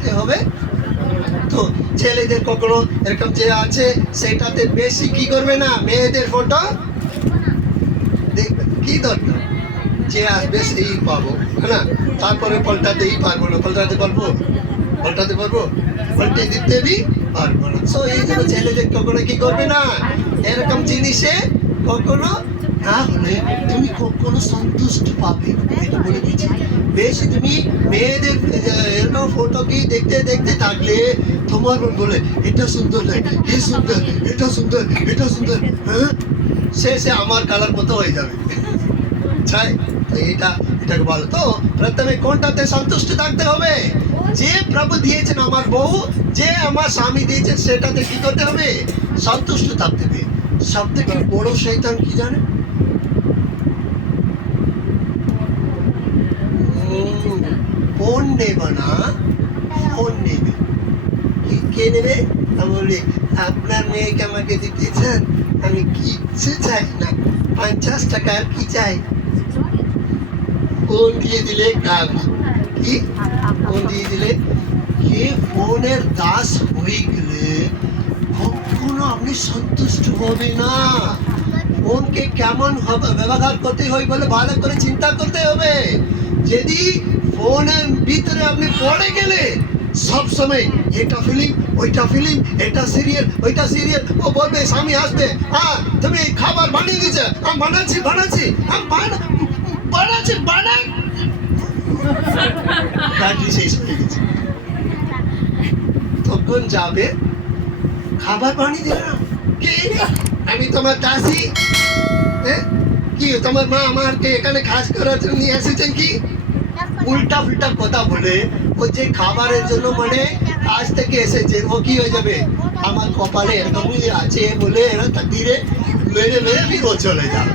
থাকতে হবে। তো ছেলেদের কখনো এরকম যে আছে সেটাতে বেশি কি করবে না, মেয়েদের ফটো দেখবে, কি দরকার, যে আসবে সেই পাবো, হ্যাঁ না? তারপরে পাল্টাতেই পারবো না, পাল্টাতে পারবো পাল্টে দিতে পারবো না। সো এই জন্য ছেলেদের কখনো কি করবে না, এরকম জিনিসে কখনো না হলে তুমি কখনো সন্তুষ্ট পাবে, এটা বলে দিচ্ছি। বেশি তুমি মেয়েদের এরকম ফটো কি দেখতে দেখতে থাকলে তোমার বলে এটা সুন্দর নয়, এ সুন্দর, এটা সুন্দর, এটা সুন্দর, হ্যাঁ শেষে আমার কালার মতো হয়ে যাবে। চাই এটাকে বলো তো, প্রথমে কোনটাতে সন্তুষ্ট থাকতে হবে? যে প্রভু দিয়েছেন আমার বউ, যে আমার স্বামী দিয়েছেন, সেটাতে কি করতে হবে? সন্তুষ্ট থাকতে হবে। সব থেকে বড় শয়তান কি জানে? ফোন নেবে না, ফোন নেবে। কে নেবে? আমি বলি আপনার মেয়েকে আমাকে দিতে চান? আমি কিচ্ছু চাই না, 50 টাকা আর কি চাই? ফোন দিয়ে দিলে কাবু, কি ফোন দিয়ে দিলে কে ফোনের দাস হয়ে গেলে কখনো আপনি সন্তুষ্ট হবে না। ফোনকে কেমন ব্যবহার করতে হয় বলে ভালো করে চিন্তা করতে হবে। যদি ফোনের ভিতরে আপনি পড়ে গেলে সব সময় এটা ফিল্ম, ওইটা ফিল্ম, এটা সিরিয়াল, ওইটা সিরিয়াল, ও বলবে স্বামী আসবে, হ্যাঁ তুমি খাবার বানিয়ে দিচ্ছে, আমি বানাচ্ছি আমি বানাই ব্যাটারি শেষ হয়ে গেছে। তখন যাবে খাবার বানিয়ে দিলাম, কি আমি তোমার দাসী? কি তোমার মা আমাকে এখানে কাজ করার জন্য নিয়ে এসেছেন? কি উল্টা ফুল্টা কথা বলে ও যে খাবারের জন্য মানে কাজ থেকে এসেছে, ও কি হয়ে যাবে? আমার কপালে এরকমই আছে বলে এরা তাকিয়ে মেরে ফির ও চলে যাবে।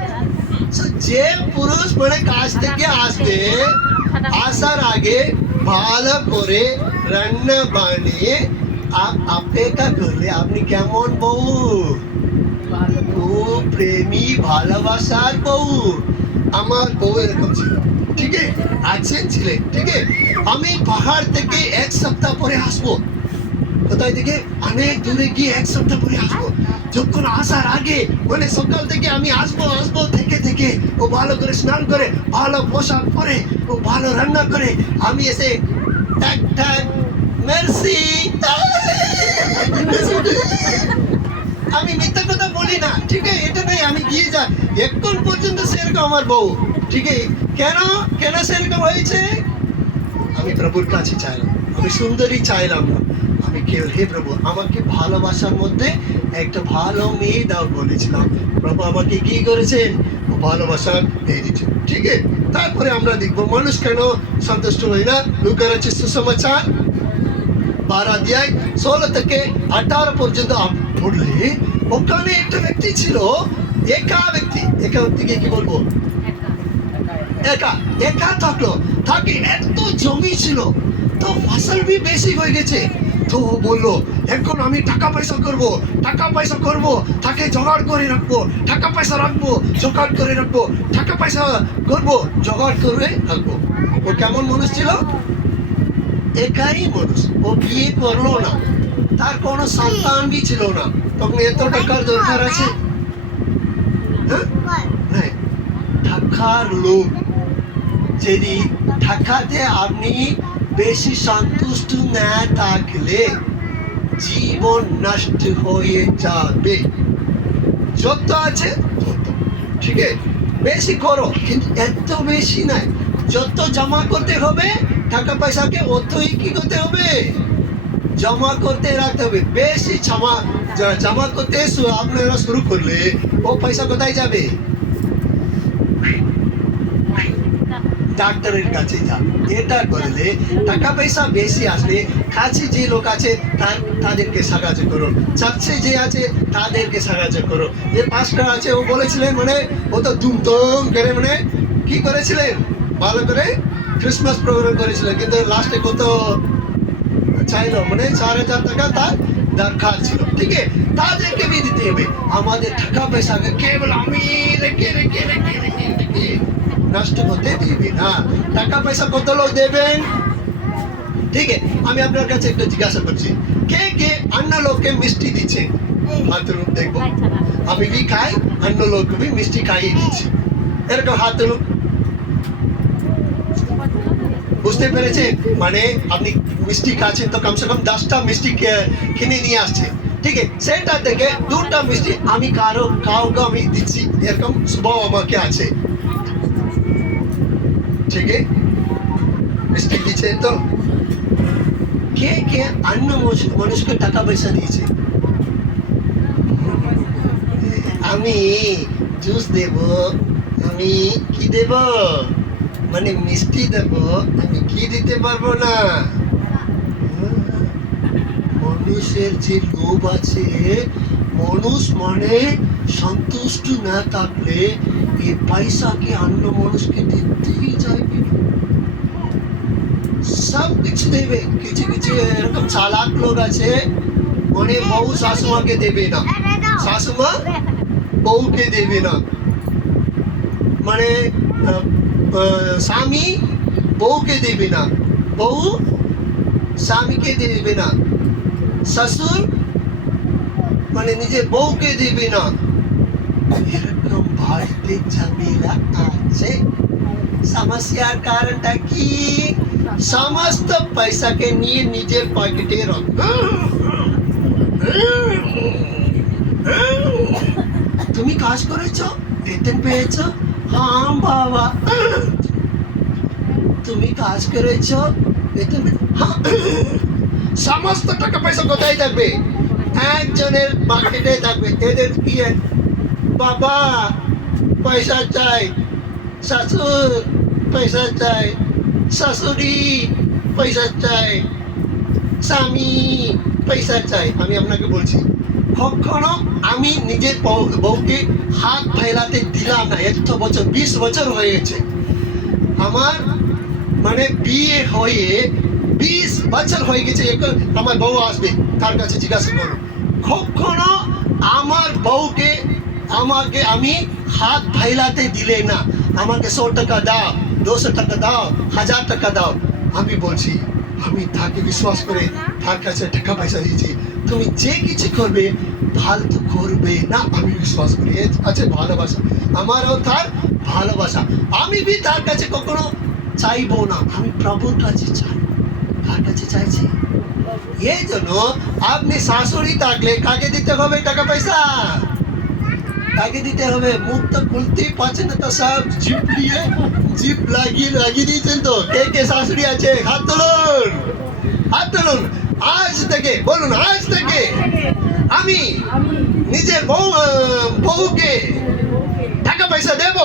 যে পুরুষ মানে কাজ থেকে আসবে, আসার আগে ভালো করে রান্না বানিয়ে অপেক্ষা করলে আপনি কেমন বউ? খুব প্রেমী ভালোবাসার বউ। আমার বউ এরকম ছিল, ঠিক আছে ছিলেন, ঠিক আছে। আমি পাহাড় থেকে 1 সপ্তাহ পরে আসবো, কোথায় থেকে? অনেক দূরে গিয়ে 1 সপ্তাহ পরে আসবো। যখন আসার আগে মানে সকাল থেকে আমি আসবো থেকে ও ভালো করে স্নান করে, ভালো পোশাক পরে, ও ভালো রান্না করে, আমি এসে মেরসি, আমি মিথ্যা কথা বলি না, ঠিক আছে? এটা নেই আমি গিয়ে যা এখন পর্যন্ত সেরকম আমার বউ, ঠিক আছে। কেন সেরকম হয়েছে? আমি প্রভুর কাছে চাইলাম, আমি সুন্দরী চাইলাম না, আমি কেউ হে প্রভু আমাকে ভালোবাসার মধ্যে একটা ভালো মেয়ে দাও বলেছিলাম। প্রভু আমাকে কি করেছেন? ভালোবাসার মেয়ে দিচ্ছেন, ঠিক আছে। তারপরে আমরা দেখবো মানুষ কেন সন্তুষ্ট হয় না। লুকার আছে সুসমাচার 12 অধ্যায় 16 থেকে 18 পর্যন্ত পড়লে ওখানে একটা ব্যক্তি ছিল, একা ব্যক্তিকে কি বলবো, একা থাকলো, তাকে এত জমি ছিল, তো ফসল বি বেশি হয়ে গেছে। তো বললো এখন আমি টাকা পয়সা করবো, তাকে জোগাড় করে রাখবো, টাকা পয়সা রাখবো, জোগাড় করে রাখবো, টাকা পয়সা করবো, জোগাড় করে রাখবো। ও কেমন মানুষ ছিল? একাই মানুষ। ও বিয়ে করলো না, তার কোনো সন্তান বি ছিল না। তখন এত টাকার দরকার আছে? হ্যাঁ, টাকার লোভ। যদি টাকাতে আপনি বেশি সন্তুষ্ট না থাকলে জীবন নষ্ট হয়ে যাবে। যত আছে ঠিক আছে, বেশি করো, কিন্তু এত বেশি নাই। যত জমা করতে হবে টাকা পয়সাকে, অতই কি করতে হবে? জমা করতে রাখতে হবে। বেশি জমা করতে আপনারা শুরু করলে ও পয়সা কোথায় যাবে? ডাক্তারের কাছে যাবে। এটা করলে টাকা পয়সা বেশি আসলে কাছে যে লোক আছে তাদেরকে সাহায্য করো, চাচ্ছে যে আছে তাদেরকে সাহায্য করো। যে পাস্টার আছে ও বলেছিলেন মানে ও তো দুমদম করে মানে কি করেছিলেন, ভালো করে ক্রিসমাস প্রোগ্রাম করেছিলেন, কিন্তু লাস্টে কত চাইলো মানে 4,000 টাকা তার দরকার ছিল, ঠিক আছে। তাদেরকে বি দিতে হবে। আমাদের টাকা পয়সাকে কেবল আমি রেখে নষ্ট করতে দিবি না। টাকা পয়সা কত লোক দেবেন? ঠিক আছে, আমি আপনার কাছে একটু জিজ্ঞাসা করছি, কে কে অন্য লোককে মিষ্টি দিচ্ছে? হাত তুলুন দেখবো। আমি भी খাই, অন্য লোককে भी মিষ্টি খাইয়ে দিচ্ছি। এরকম হাত তুলুন। বুঝতে পেরেছেন? মানে আপনি মিষ্টি খাচ্ছেন তো কমসে কম 10টা মিষ্টি কিনে নিয়ে আসছে, ঠিক আছে, সেটা থেকে 2টা মিষ্টি আমি কাউকে আমি দিচ্ছি, এরকম স্বভাব আমাকে আছে, ঠিক আছে? মিষ্টি দিচ্ছে তো কে কে অন্য মানুষকে টাকা পয়সা দিয়েছে? আমি জুস দেব, আমি কি দেব, মানে মিষ্টি দেব, আমি কি দিতে পারবো না? মানুষের যে লোভ আছে, মানুষ মানে সন্তুষ্ট না থাকলে এই পয়সাকে অন্য মানুষকে দিতেই চাইবে না, সব কিছু দেবে। কিছু কিছু এরকম চালাক লোক আছে, মানে বউ শাশুমাকে দেবে না, শাশুমা বউকে দেবে না, মানে স্বামী বউকে দেবে না, বউ স্বামীকে দেবে না, শ্বশুর মানে নিজের বউকে দেবে না। এরকম বাড়িতে ঝামেলা আছে। সমস্যার কারণটা কি? সমস্ত পয়সাকে নিয়ে নিজের পকেটে রাখ। তুমি কাজ করেছো, বেতন পেয়েছো? হ্যাঁ বাবা। তুমি কাজ করেছো, বেতন হ্যাঁ। সমস্ত টাকা পয়সা কোথায় থাকবে? একজনের পকেটে থাকবে। এদের কি বাবা পয়সা চাই, শাশুর পয়সা চাই, শাশুড়ি পয়সা চাই, স্বামী পয়সা চাই। আমি আপনাকে বলছি, কখনো আমি নিজের বউকে হাত ফেলাতে দিলাম না। এত বছর, 20 বছর হয়ে গেছে আমার, মানে বিয়ে হয়ে 20 বছর হয়ে গেছে। আমার বউ আসবে, তার কাছে জিজ্ঞাসা করো, কখনো আমার বউকে আমাকে আমি হাত ফেলাতে দিলে না। আমাকে 100 টাকা দাও, 200 টাকা দাও, 1000 টাকা দাও। আমি বলছি, আমি তাকে বিশ্বাস করে তার কাছে টাকা পয়সা দিয়েছি। তুমি যে কিছু করবে ফালতু করবে না, আমি বিশ্বাস করি। আছে ভালোবাসা, আমারও তার ভালোবাসা। আমি भी তার কাছে কখনো চাইবো না, আমি প্রভুর কাছে চাই। কার কাছে চাইছি? এই জন্য আপনি শাশুড়ি থাকলে কাকে দিতে হবে টাকা পয়সা? কাকে দিতে হবে? মুখ তো খুলতেই পারছেন না, তো সব জিপ লাগিয়ে দিয়েছেন। তো কে কে শাশুড়ি আছে? হাত তুলুন, হাত তুলুন। আজ থেকে বলুন, আজ থেকে আমি নিজের বউকে টাকা পয়সা দেব।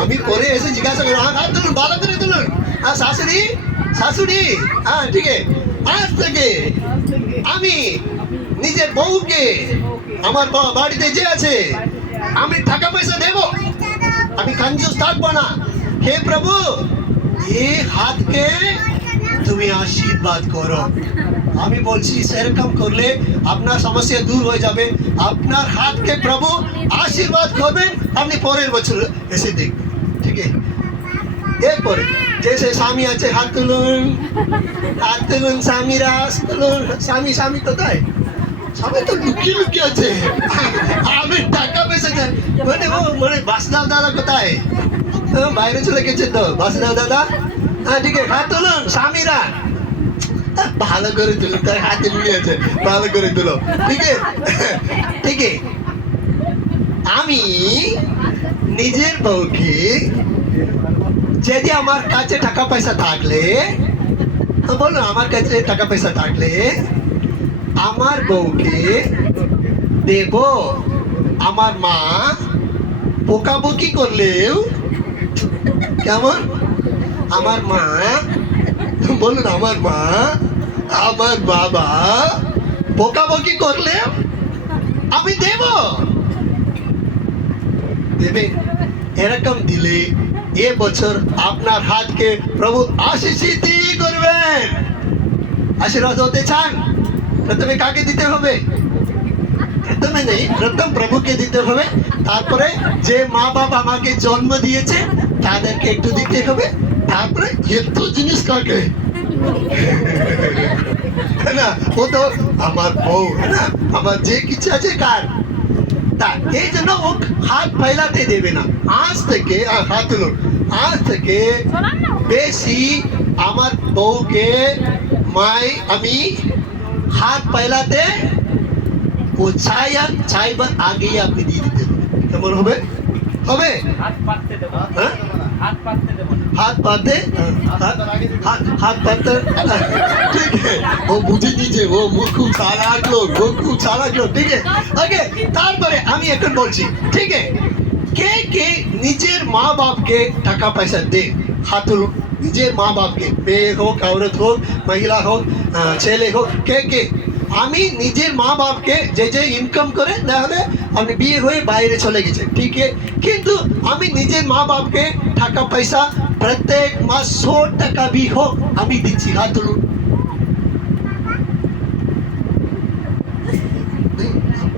আমি পরে এসে জিজ্ঞাসা করবো, হাত তুলুন, ভালো করে তুলুন। আর শাশুড়ি, শাশুড়ি, হ্যাঁ ঠিক আছে, আজ থেকে আমি নিজের বউকে, আমার বাড়িতে যে আছে, আমি টাকা পয়সা দেব। আমি कंजूस থাকবো না। হে প্রভু, এই হাতকে তুমি আশীর্বাদ করো। আমি বলছি, সেরকম করলে আপনার সমস্যা দূর হয়ে যাবে। আপনার হাতকে প্রভু আশীর্বাদ করবেন। আপনি পরের বছর এসে দেখবেন, ঠিক আছে? এরপরে যে স্বামী আছে, হাত তুলুন, হাত তুলুন। স্বামীরা তুলুন। স্বামী, স্বামী কোথায়? স্বামী তো লুকিয়ে আছে। আমি টাকা পয়সা চাই, মানে ও মানে বাসুদেব দাদা কোথায়? বাইরে চলে গেছে তো বাসুদেব দাদা। হ্যাঁ ঠিক আছে, হাত তুলুন স্বামীরা, ভালো করে তুলুন। তার হাতে নিয়ে আছে, ভালো করে তুলো, ঠিক আছে? ঠিক আছে, আমি নিজের বউকে, যদি আমার কাছে টাকা পয়সা থাকলে, বলুন, আমার কাছে টাকা পয়সা থাকলে আমার বউকে দেব। আমার মা বকাবকি করলেও, কেমন? আমার মা, বলুন, আমার মা, আমার বাবা বকাবকি করলেও আমি দেব। দেবেন? এরকম দিলে এ বছর আপনার হাতকে প্রভু আশীষিত করবেন। আশীর্বাদ হতে চান? প্রথমে কাকে দিতে হবে? প্রথমে নেই, প্রথম প্রভুকে দিতে হবে। তারপরে যে মা বাবা আমাকে জন্ম দিয়েছে তাদেরকে একটু দিতে হবে। তারপরে এত জিনিস কাকে? না, ও তো আমার বউ না, আমার যে কিছু আছে কার, তা এই জন্য ও হাত ফেলাতে দেবে না। আজ থেকে হাত তুলুন, আজ থেকে বেশি আমার বউকে আমি হাত ফেলাতে, ও চাইবার আগেই আপনি দিয়ে দিতে হবে। কেমন হবে? হবে? হ্যাঁ? হাত পাতে হাত পাতে ঠিক আছে। ও বুঝে নিয়েছে, ও মুখ খুব চালাক লোক, ও খুব চালাক লোক, ঠিক আছে। ওকে, তারপরে আমি এখন বলছি, ঠিক আছে, কে কে নিজের মা বাপকে টাকা পয়সা দে? হাত তুলুন। নিজের মা বাপকে, মেয়ে হোক, औरत হোক, মহিলা হোক, ছেলে হোক, কে কে? আমি নিজের মা বাপকে যে ইনকাম করে, তাহলে আমি বিয়ে হয়ে বাইরে চলে গেছে, ঠিক আছে, কিন্তু আমি নিজের মা বাপকে টাকা পয়সা প্রত্যেক মাস 100 টাকা भी হোক আমি দিচ্ছি। হাত তুলুন।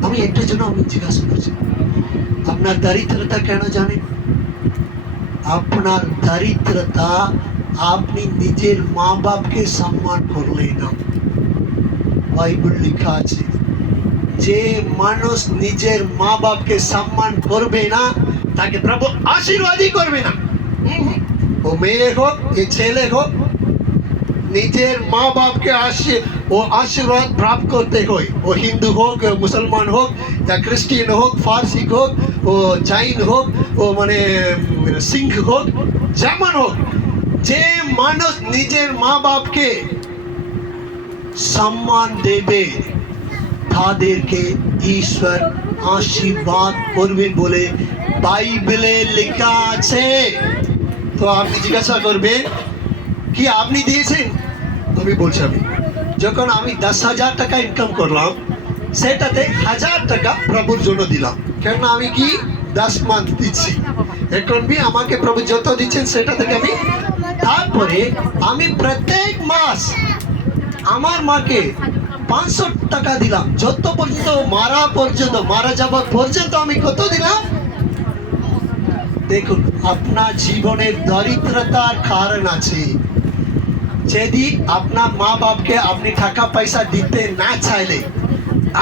আমি একটার জন্য আমি জিজ্ঞাসা করছি, আপনার দারিদ্রতা কেন জানেন? আপনার দারিদ্রতা আপনি নিজের মা বাপকে সম্মান করলে না। বাইবেল লেখা আছে, যে মানুষ নিজের মা বাপকে সম্মান করবে না তাকে প্রভু আশীর্বাদই করবে না। ও মেয়ে হোক, এ ছেলে হোক, নিজের মা বাপকে আশীর্বাদ প্রাপ্ত করতে হয়। ও হিন্দু হোক, মুসলমান হোক, या খ্রিস্টান হোক, ফার্সি হোক, ও জৈন হোক, ও মানে সিংহ হোক, যেমন হোক, যে মানুষ নিজের মা বাপকে সম্মান দেবে তাদেরকে ঈশ্বর আশীর্বাদ করবেন বলে বাইবেলে লেখা আছে। তো আপনি জিজ্ঞাসা করবেন কি আপনি দিয়েছেন? আমি বলছি, আমি যখন আমি 10,000 টাকা ইনকাম করলাম, সেটাতে 1000 টাকা প্রভুর জন্য দিলাম, কেন আমি কি 10 মান্থ দিচ্ছি। এখন भी আমাকে প্রভু যত দিচ্ছেন সেটা থেকে আমি, তারপরে আমি প্রত্যেক মাস আমার মাকে 500 টাকা দিলাম, যত পর্যন্ত মারা যাবার পর্যন্ত আমি কত দিলাম? দেখুন, আপনার জীবনের দরিদ্রতার কারণ আছে। যদি আপনার মা বাপকে আপনি টাকা পয়সা দিতে না চাইলে,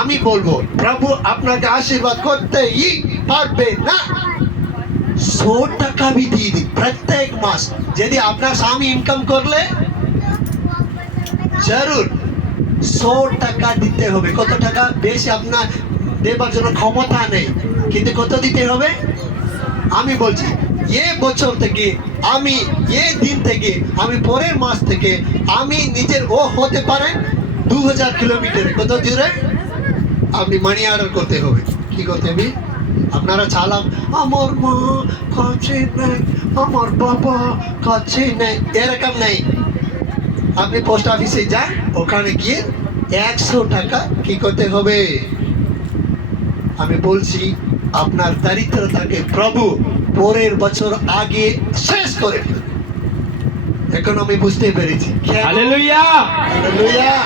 আমি বলবো প্রভু আপনাকে আশীর্বাদ করতেই পারবে না। 100 টাকা भी দিয়ে দিন প্রত্যেক মাস। যদি আপনার স্বামী ইনকাম করলে জরুর 100 টাকা দিতে হবে। কত টাকা? বেশি আপনার দেবার জন্য ক্ষমতা নেই, কিন্তু কত দিতে হবে? আমি বলছি, এ বছর থেকে আমি, এ দিন থেকে আমি, পরের মাস থেকে আমি নিজের, ও হতে পারেন 2000 কিলোমিটার, কত দূরে আপনি মানি অর্ডার করতে হবে। কি করতে হবে? আপনারা চালাক, আমার মা কাছে নেই, আমার বাবা কাছে নেই, এরকম নেই। আপনি পোস্ট অফিসে যান, ওখানে গিয়ে 100 টাকা কি করতে হবে? আমি বলছি, আপনার দারিদ্রতাকে প্রভু পরের বছর আগে শেষ করে দেবে। এখন আমি বুঝতে পেরেছি। Hallelujah, hallelujah.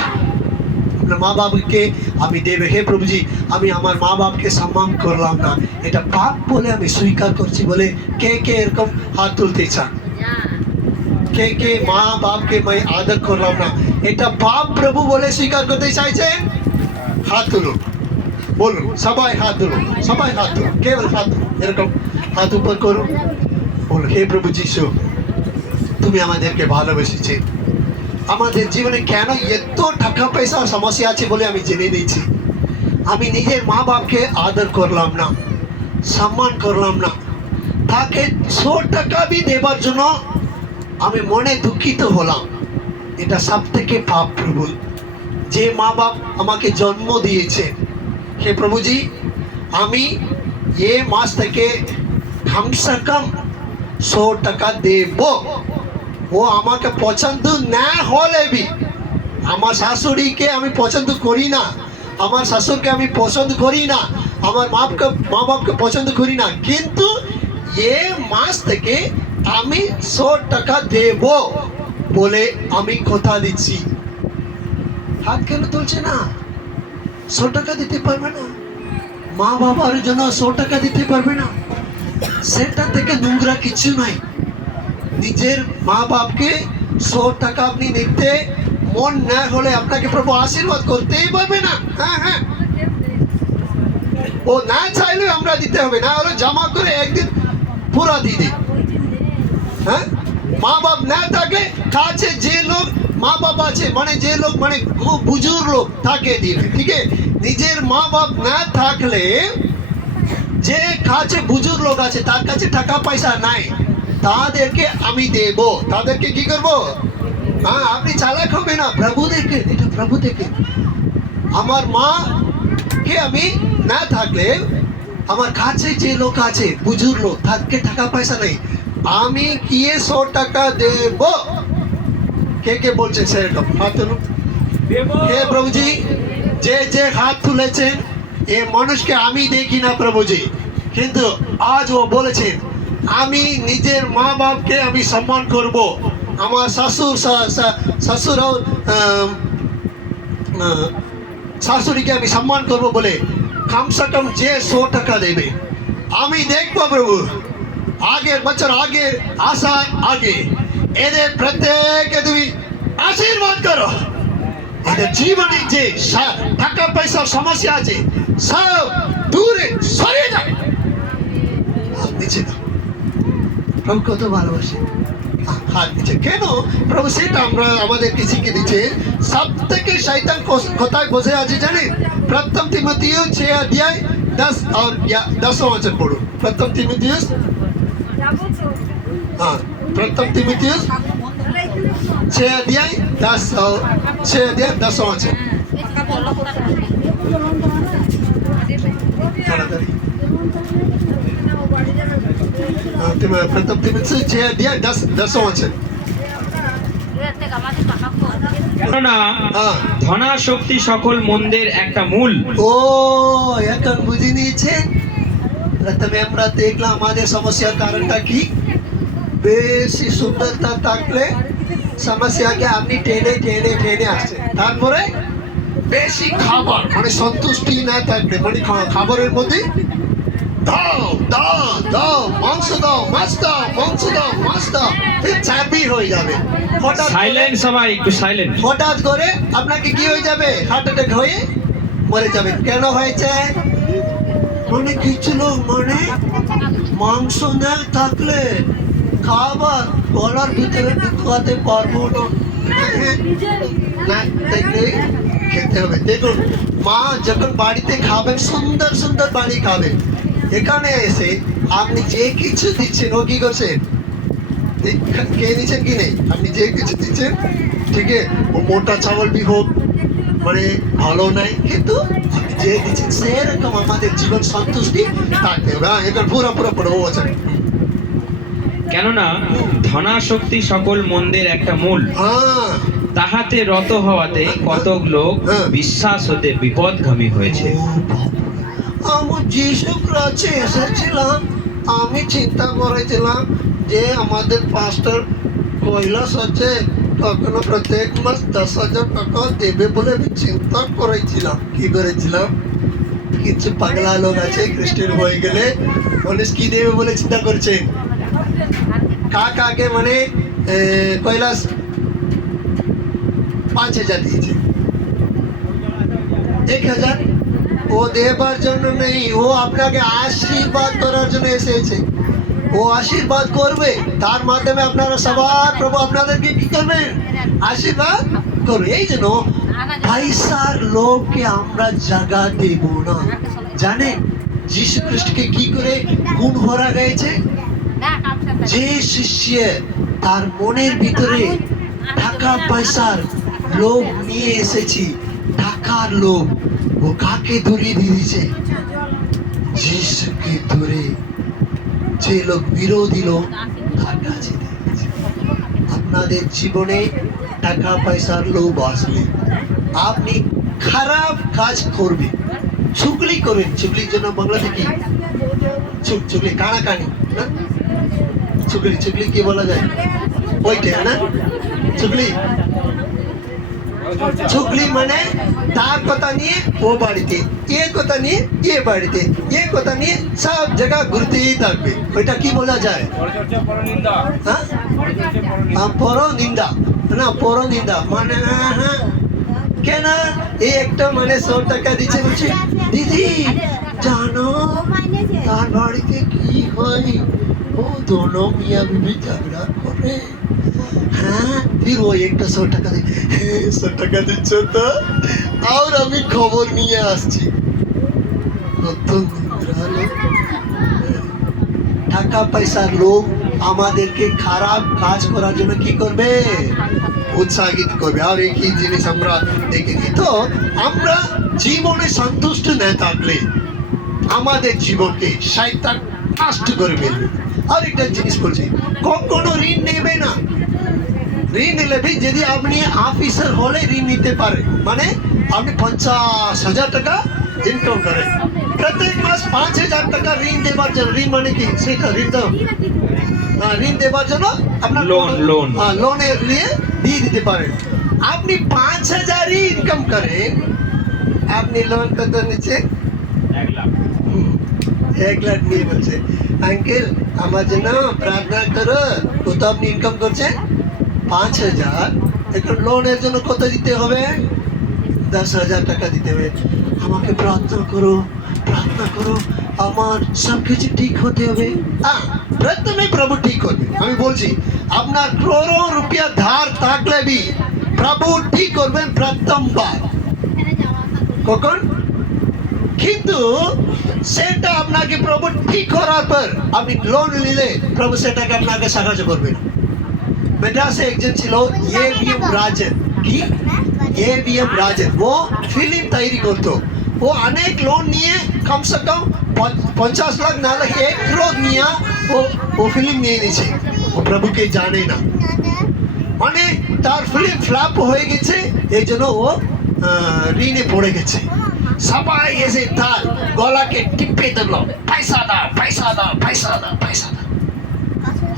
আপনার মা বাবাকে আমি দেবে, হে প্রভুজি আমি আমার মা বাপকে সম্মান করলাম না, এটা পাপ বলে আমি স্বীকার করছি বলে কে কে এরকম হাত তুলতে চান? কে কে মা বাপকে मैं आदर করলাম না, এটা পাপ প্রভু বলে স্বীকার করতে চাইছেন? হাত তুলুন, বলুন, সবাই হাত তুলুন, সবাই হাত তুলুন, কেবল হাত তুলুন, এরকম হাত উপর করুন, বলুন, হে প্রভু যিশু তুমি আমাদেরকে ভালোবেসেছে। আমাদের জীবনে কেন এত টাকা পয়সার সমস্যা আছে বলে আমি জেনে নিয়েছি। আমি নিজের মা বাপকে আদর করলাম না, সম্মান করলাম না, তাকে 100 টাকা भी দেবার জন্য আমি মনে দুঃখিত হলাম। এটা সব থেকে পাপ প্রভু। যে মা বাপ আমাকে জন্ম দিয়েছে, হে প্রভুজি আমি এ মাস থেকে কমসে কম 100 টাকা দেব। ও আমাকে পছন্দ না হলে भी, আমার শাশুড়িকে আমি পছন্দ করি না, আমার শাশুড়কে আমি পছন্দ করি না, আমার মা বাপকে পছন্দ করি না, কিন্তু এ মাস থেকে আমি 100 টাকা দেব বলে আমি কথা দিচ্ছি। হাত কেন তুলছে না? 100 টাকা দিতে পারবে না? মা বাবার জন্য 100 টাকা দিতে পারবে না? সেটা থেকে নোংরা কিছু নাই। নিজের মা বাপকে 100 টাকা আপনি নিতে মন না হলে আপনাকে প্রভু আশীর্বাদ করতেই পারবে না। হ্যাঁ হ্যাঁ, ও না চাইলে আমরা দিতে হবে, না হলে জমা করে একদিন পুরা দিয়ে দিই। হ্যাঁ, মা বাপ না থাকলে কাছে যে লোক মা বাপ আছে, মানে যে লোক মানে খুব বুজুর্গ লোক তাকে দিবে, ঠিক আছে। নিজের মা বাপ না থাকলে যে কাছে বুজুর্গ লোক আছে তার কাছে টাকা পয়সা নাই, তাদেরকে আমি দেব। তাদেরকে কি করব? হ্যাঁ, আপনি চালাক হবে না, প্রভু দেখেন, এটা প্রভু দেখেন। আমার মা কে আমি না থাকলে আমার কাছে যে লোক আছে বুজুর্গ লোক, তাদেরকে টাকা পয়সা নেই, আমি গিয়ে 100 টাকা দেব। কে কে বলছেন সেরকম? হাত তুলুন। হে প্রভুজি, যে যে হাত তুলেছেন এ মানুষকে আমি দেখি না প্রভুজি, কিন্তু আজ ও বলেছেন আমি নিজের মা বাপকে আমি সম্মান করব, আমার শ্বশুর শাশুড়িকে আমি সম্মান করব বলে কমসে কম যে 100 টাকা দেবে আমি দেখবো প্রভু। আগের বছর আগে আসার আগে এদের প্রত্যেককে তুমি আশীর্বাদ করো, এদের জীবনে যে টাকা পয়সার সমস্যা আছে সব দূরে সরিয়ে যাবে। নিচে দাও, প্রভু কত ভালোবাসে। হাত নিচে কেন প্রভু? সেটা আমরা আমাদেরকে শিখে দিচ্ছে। সব থেকে শয়তান কোথায় বসে আছে জানেন? প্রথম তিমোথেয় 6 অধ্যায় 10 और 10 वचन पढ़ो। प्रथम तीमुथियुस, हाँ, प्रथम तीमुथियुस 6 अध्याय 10 और 6 अध्याय 10 वचन। प्रथम तीमुथियुस 6 अध्याय 10 वचन। কেননা ধনাশক্তি সকল মন্দের একটা মূল। ও এখন বুঝে নিয়েছেন? প্রথমে আমরা দেখলাম আমাদের সমস্যার কারণটা কি। বেশি সুন্দরতা থাকলে সমস্যাকে আপনি টেনে টেনে টেনে আসছে। তারপরে বেশি খাবার মানে সন্তুষ্টি না থাকলে, মানে খাবারের মধ্যে দাও দাও দাও, মাংস দাও, মাছ দাও, মাংস দাও, মাছ দাও, চাপি হয়ে যাবে। সাইলেন্ট, সবাই একটু সাইলেন্ট। হঠাৎ করে আপনাকে কি হয়ে যাবে? হার্ট অ্যাটাক হয়ে মরে যাবে। কেন হয়েছে? মানে কিছু লোক মানে মাংস না থাকলে খাবার গলার ভিতরে ঢুকাতে পারবো না, না দেখলে খেতে হবে। দেখুন, মা যখন বাড়িতে খাবেন, সুন্দর সুন্দর বাড়ি খাবেন, এখানে এসে আপনি যে কিছু দিচ্ছেন ও কি করছেন? কে নিচ্ছেন কি নেই? আপনি যে কিছু দিচ্ছেন, ঠিক আছে, ও মোটা চাवल भी হোক মানে ভালো নাই, কিন্তু আপনি যে দিচ্ছেন সেরকম আমাদের জীবন সন্তুষ্টি থাকতে হবে। এখানে পুরো পুরো পড়বো আছে। কেননা ধনাশক্তি সকল মন্দের একটা মূল, হ্যাঁ, তাহাতে রত হওয়াতে কতক লোক বিশ্বাস হতে বিপদগামী হয়েছে। আমি যিশু কাছে এসেছিলাম, আমি চিন্তা করেছিলাম যে আমাদের পাস্টার কৈলাস আছে, তখন প্রত্যেক মাস 10,000 টাকা দেবে বলে আমি চিন্তা করেছিলাম। কি করেছিলাম? কিছু পাগলা লোক আছে খ্রিস্টান হয়ে গেলে মানুষ কি দেবে বলে চিন্তা করছেন। কাকে মানে কৈলাস 5,000 দিয়েছে, 1,000 ও দেবার জন্য নেই, ও আপনাকে আশীর্বাদ করার জন্য এসেছে। ও আশীর্বাদ করবে, তার মাধ্যমে আপনারা সবার প্রভু আপনাদেরকে কি করবেন? আশীর্বাদ করবে। এই জন্য পয়সার লোককে আমরা জায়গা দেব না। জানেন যীশু খ্রিস্টকে কি করে গুণ ভরা গেছে? যে শিষ্য তার মনের ভিতরে টাকা পয়সার লোভ নিয়ে এসেছি, টাকার লোভ, ও কাকে ধরিয়ে দিয়েছে? যিশুকে ধরে যে লোক বিরোধী লোক তার কাছে দিয়েছে। আপনাদের জীবনে টাকা পয়সার লোভ আসলে আপনি খারাপ কাজ করবেন, চুগলি করবেন। চুগলির জন্য বাংলাতে কি? চুগলি, কানাকানি না? চুগলি কি বলা যায়? ওইটা না চুগলি। চুগলি মানে তার কথা নিয়ে ও বাড়িতে, এ কথা নিয়ে এ বাড়িতে, এ কথা নিয়ে সব জায়গা ঘুরতেই থাকবে। ওইটা কি বলা যায়? হ্যাঁ, পরনিন্দা না, পরনিন্দা মানে হ্যাঁ কেন এই একটা মানে 100 টাকা দিচ্ছে, বলছে দিদি জানো তার বাড়িতে কি হয়, ও দোনো মিয়া বিবি ঝগড়া করে। হ্যাঁ ফির ওই একটা 100 টাকা দিয়ে, 100 টাকা দিচ্ছ তো, আর আমি খবর নিয়ে আসছি। কত নোংরা লোক। টাকা পয়সার লোক আমাদেরকে খারাপ কাজ করার জন্য কি করবে? উৎসাহিত করবে। আর এই কি জিনিস আমরা দেখেছি তো, আমরা জীবনে সন্তুষ্ট না থাকলে আমাদের জীবনকে শয়তান নষ্ট করে ফেলবে। আর একটা জিনিস বলছি, কখনো ঋণ নেবে না। ঋণ নিলে যদি আপনি অফিসার হলে ঋণ নিতে পারে, মানে আপনি 50,000 টাকা ইনকাম করেন, প্রত্যেক মাস 5,000 টাকা ঋণ দেবার জন্য, ঋণ মানে কি সেটা ঋণ দাও, ঋণ দেবার জন্য আপনার লোনের নিয়ে দিয়ে দিতে পারেন। আপনি 5,000 ইনকাম করেন, আপনি লোন কত নিচ্ছে? 1 লাখ নিয়ে বলছে আঙ্কেল আমার জন্য প্রার্থনা করো। কত আপনি ইনকাম করছেন? 5,000। এখন লোনের জন্য কত দিতে হবে? 10,000 টাকা দিতে হবে। আমাকে প্রার্থনা করো, প্রার্থনা করো, আমার সব কিছু ঠিক হতে হবে। হ্যাঁ, প্রথমে প্রভু ঠিক করবে। আমি বলছি আপনার crore রুপিয়া ধার থাকলে भी প্রভু ঠিক করবেন প্রথমবার। কখন? কিন্তু সেটা আপনাকে প্রভু ঠিক করার পর আপনি লোন নিলে প্রভু সেটাকে আপনাকে সাহায্য করবেন। মেড্রাসে একজন ছিল এভিএম রাজন। কি? এভিএম রাজন। ও ফিল্ম তৈরি করতো। ও অনেক লোন নিয়ে কমসে কম 50 লাখ না হলে 1 crore নিয়ে ও ফিল্ম নিয়ে নিয়েছে। ও প্রভুকে জানে না, মানে তার ফিল্ম ফ্লপ হয়ে গেছে, এই জন্য ও ঋণে পড়ে গেছে। সবাই এসে তার গলাকে টিপে দিল, পয়সা দাও, পয়সা দাও, পয়সা দাও, পয়সা দাও।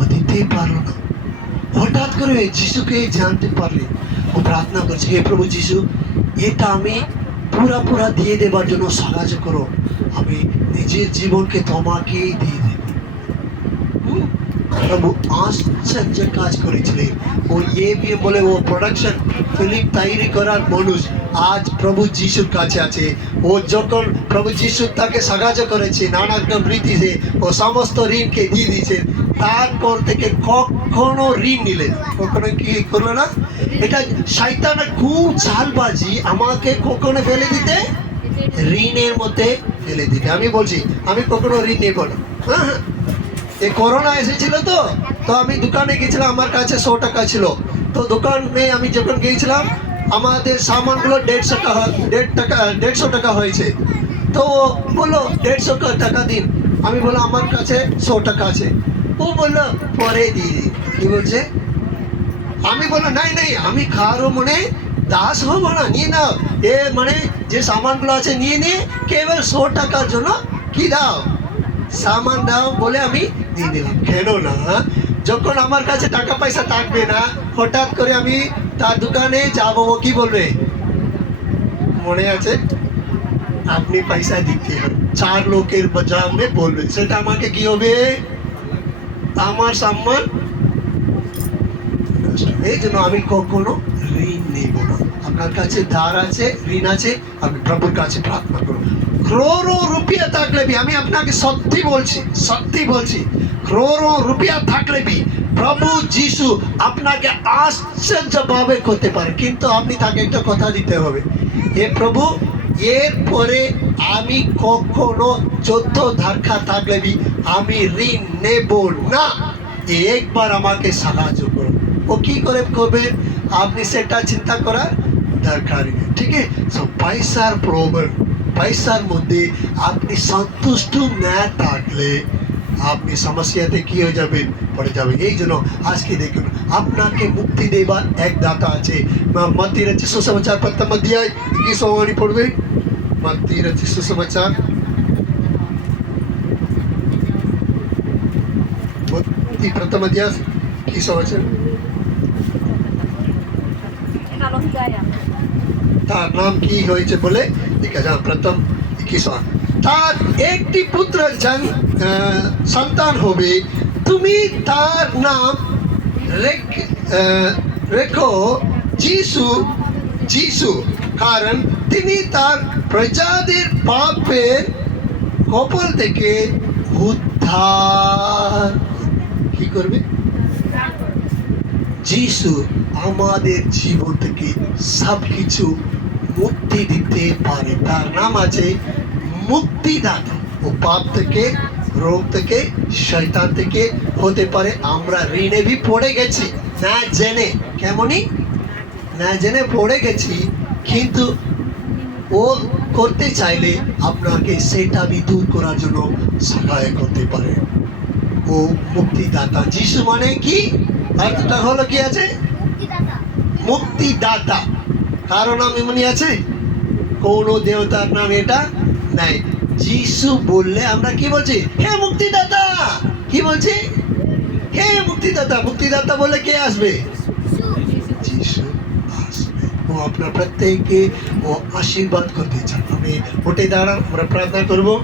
ও দিতেই পারলো না। হঠাৎ করে যিশুকে জানতে পারলে ও প্রার্থনা করছে, হে প্রভু যিশু, এটা আমি পুরা দিয়ে দেবার জন্য সাহায্য করো, আমি নিজের জীবনকে তোমাকেই দিয়ে দেব। প্রভু আশ্চর্য কাজ করেছিলেন। ও এভিএম বলে ও প্রোডাকশন ফিল্ম তৈরি করার মানুষ আজ প্রভু যিশুর কাছে আছে। ও যখন প্রভু যিশু তাকে সাহায্য করেছে নানা রকম রীতিতে, ও সমস্ত ঋণকে দিয়ে দিয়েছে। তারপর থেকে কখনো ঋণ নিলেন, কখনো কি করলো না। এটা শয়তানের খুব চালবাজি, আমাকে কখনো ফেলে দিতে, ঋণের মধ্যে ফেলে দিতে। আমি বলছি আমি কখনো ঋণ নেব না। হ্যাঁ, এই করোনা এসেছিল তো আমি দোকানে গেছিলাম, আমার কাছে 100 টাকা ছিল। তো দোকানে আমি যখন গিয়েছিলাম, আমাদের সামানগুলো 150 টাকা হয়েছে। তো ও বললো 150 টাকা দিন। আমি বললাম আমার কাছে 100 টাকা আছে। ও বললো পরে দিয়ে দিন। কি বলছে? আমি বললাম নাই নাই, আমি কারো মনে দাস হবো না, নিয়ে নাও। এ মানে যে সামানগুলো আছে নিয়ে নিয়ে কেবল 100 টাকার জন্য কি দাও, সামান দাও বলে আমি দিয়ে দিলাম। কেন না, যখন আমার কাছে টাকা পয়সা থাকবে না, হঠাৎ করে আমি তার দোকানে যাবো, ও কি বলবে? মনে আছে, আপনি পয়সা দিতে হবে, 4 লোকের সামনে বলবে, সেটা আমাকে কি হবে? আমার সম্মান। এই জন্য আমি কখনো ঋণ নেব না। আপনার কাছে ধার আছে, ঋণ আছে, আপনি প্রভুর কাছে প্রার্থনা করুন। crore রুপিয়া থাকলে भी, আমি আপনাকে সত্যি বলছি, crore রুপিয়া থাকলে भी প্রভু যিশু আপনাকে আশ্চর্যভাবে করতে পারে। কিন্তু আপনি তাকে একটা কথা দিতে হবে, হে প্রভু, এরপরে আমি কখনো 14 ধাক্কা থাকলে भी আমি ঋণ নেব না, একবার আমাকে সাহায্য করুন। ও কি করে করবে আপনি সেটা চিন্তা করার দরকার নেই। ঠিক আছে? সো পয়সার প্রবলেম, পয়সার মধ্যে আপনি সন্তুষ্ট না থাকলে আপনি সমস্যাতে কি হয়ে যাবেন? পড়ে যাবেন। এই জন্য আজকে দেখুন, আপনাকে মুক্তি দেবার এক দাতা আছে। মত্তি রচিত সুসমাচার 1ম অধ্যায় কি সমানি পড়বে? মত্তি রচিত সুসমাচার মত্তি 1ম অধ্যায় কি সমাচার? Kalau enggak ya. তার নাম কি হয়েছে বলে ঠিক আছে প্রথম 21 তার একটি পুত্র সন্তান হবে, তুমি তার নাম রেখো যিশু, যিশু, কারণ তিনি তার প্রজাদের পাপের কবল থেকে উদ্ধার কি করবে? যিশু আমাদের জীবন থেকে সব কিছু মুক্তি দিতে পারে। তার নাম আছে মুক্তিদাতা। ও পাপ থেকে, রোগ থেকে, শয়তান থেকে হতে পারে। আমরা ঋণে भी পড়ে গেছি না জেনে, কেমনই না জেনে পড়ে গেছি, কিন্তু ও করতে চাইলে আপনাকে সেটা भी দূর করার জন্য সহায় করতে পারে। ও মুক্তিদাতা। যিশু মানে কি? অর্থটা হলো কি আছে? মুক্তিদাতা। কারো নাম এমনি আছে? কোন দেবতার নাম এটা নাই। যিশু বললে আমরা কি বলছি? হে মুক্তিদাতা। কি বলছি? হে মুক্তিদাতা। মুক্তিদাতা বলে কে আসবে? যিশু আসবে। ও আপনার প্রত্যেককে ও আশীর্বাদ করতে চান। আমি উঠে দাঁড়ান, আমরা প্রার্থনা করবো।